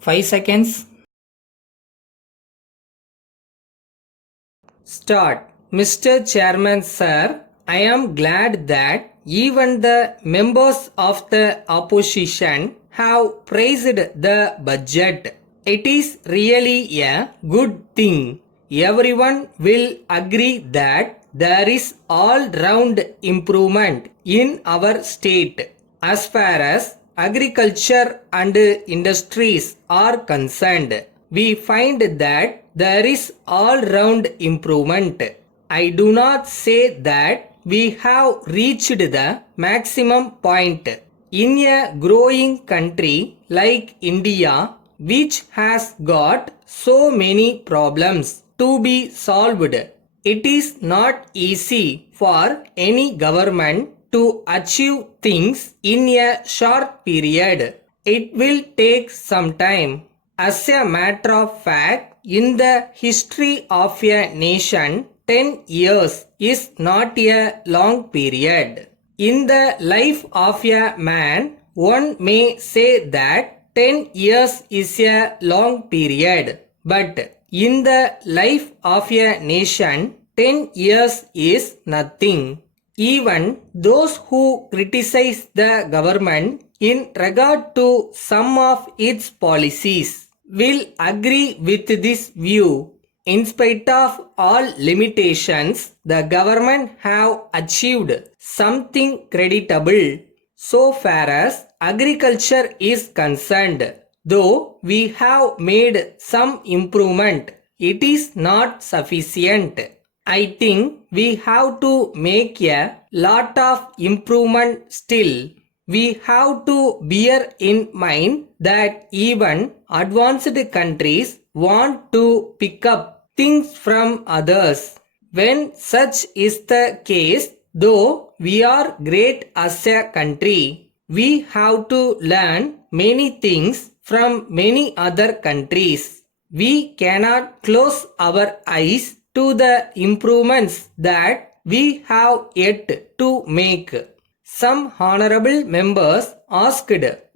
5 seconds. Start. Mr. Chairman, sir, I am glad that even the members of the opposition have praised the budget. It is really a good thing. Everyone will agree that there is all-round improvement in our state as far as agriculture and industries are concerned. We find that there is all-round improvement. I do not say that we have reached the maximum point. In a growing country like India, which has got so many problems to be solved, it is not easy for any government to achieve things in a short period. It will take some time. As a matter of fact, in the history of a nation, 10 years is not a long period. In the life of a man, one may say that 10 years is a long period. But in the life of a nation, 10 years is nothing. Even those who criticize the government in regard to some of its policies will agree with this view. In spite of all limitations, the government have achieved something creditable so far as agriculture is concerned. Though we have made some improvement, it is not sufficient. I think we have to make a lot of improvement still. We have to bear in mind that even advanced countries want to pick up things from others. When such is the case, though we are great as a country, we have to learn many things from many other countries. We cannot close our eyes to the improvements that we have yet to make. Some honorable members asked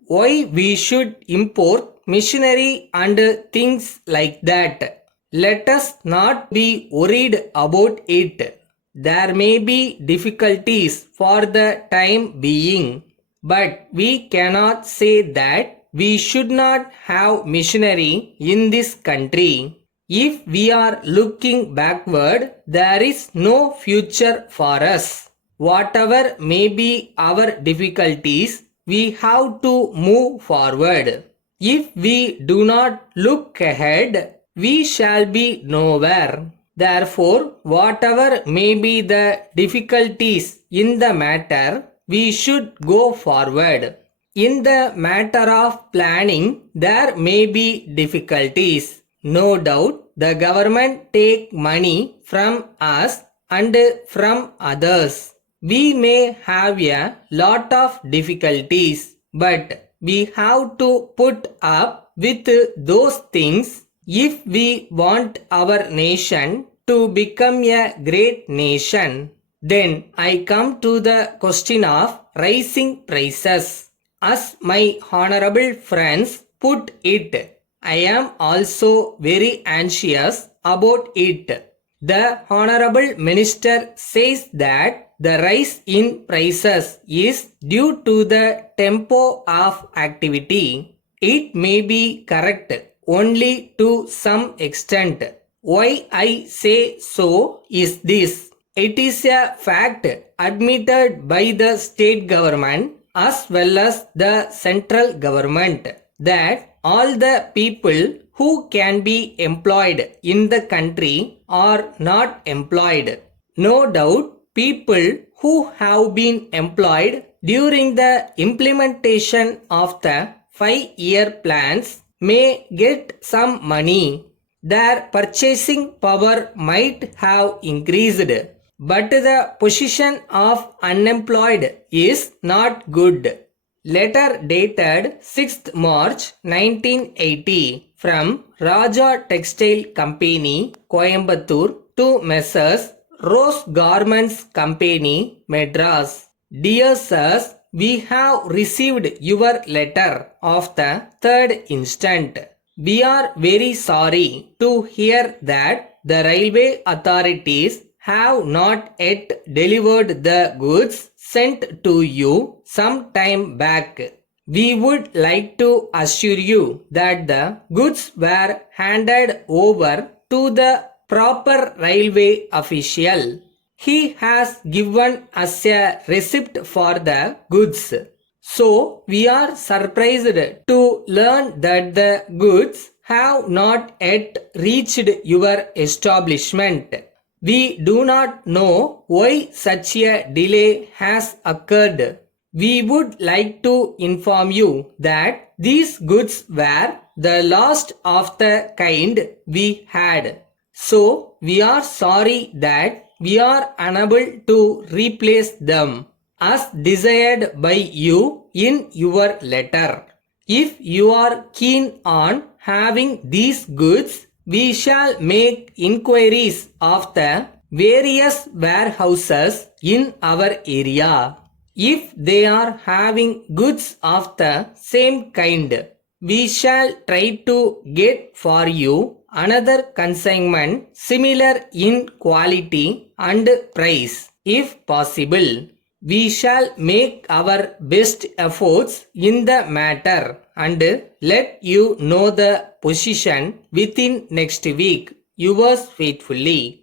why we should import machinery and things like that. Let us not be worried about it. There may be difficulties for the time being, but we cannot say that we should not have machinery in this country. If we are looking backward, there is no future for us. Whatever may be our difficulties, we have to move forward. If we do not look ahead, we shall be nowhere. Therefore, whatever may be the difficulties in the matter, we should go forward. In the matter of planning, there may be difficulties. No doubt, the government take money from us and from others. We may have a lot of difficulties, but we have to put up with those things if we want our nation to become a great nation. Then I come to the question of rising prices. As my honorable friends put it, I am also very anxious about it. The honorable minister says that the rise in prices is due to the tempo of activity. It may be correct only to some extent. Why I say so is this. It is a fact admitted by the state government as well as the central government that all the people who can be employed in the country are not employed. No doubt, people who have been employed during the implementation of the 5-year plans may get some money. Their purchasing power might have increased, but the position of unemployed is not good. Letter dated 6th March 1980 from Raja Textile Company, Coimbatore to Messrs. Rose Garments Company, Madras. Dear Sirs, we have received your letter of the 3rd instant. We are very sorry to hear that the railway authorities have not yet delivered the goods sent to you some time back. We would like to assure you that the goods were handed over to the proper railway official. He has given us a receipt for the goods. So we are surprised to learn that the goods have not yet reached your establishment. We do not know why such a delay has occurred. We would like to inform you that these goods were the last of the kind we had. So we are sorry that we are unable to replace them as desired by you in your letter. If you are keen on having these goods, we shall make inquiries of the various warehouses in our area. If they are having goods of the same kind, we shall try to get for you another consignment similar in quality and price if possible. We shall make our best efforts in the matter and let you know the position within next week. Yours faithfully.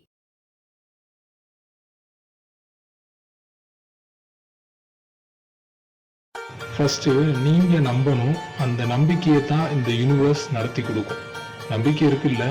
First நீங்கள் நம்பணும். அந்த நம்பிக்கையை தான் இந்த universe நடத்தி கொடுக்கும். நம்பிக்கை இருக்குல்ல?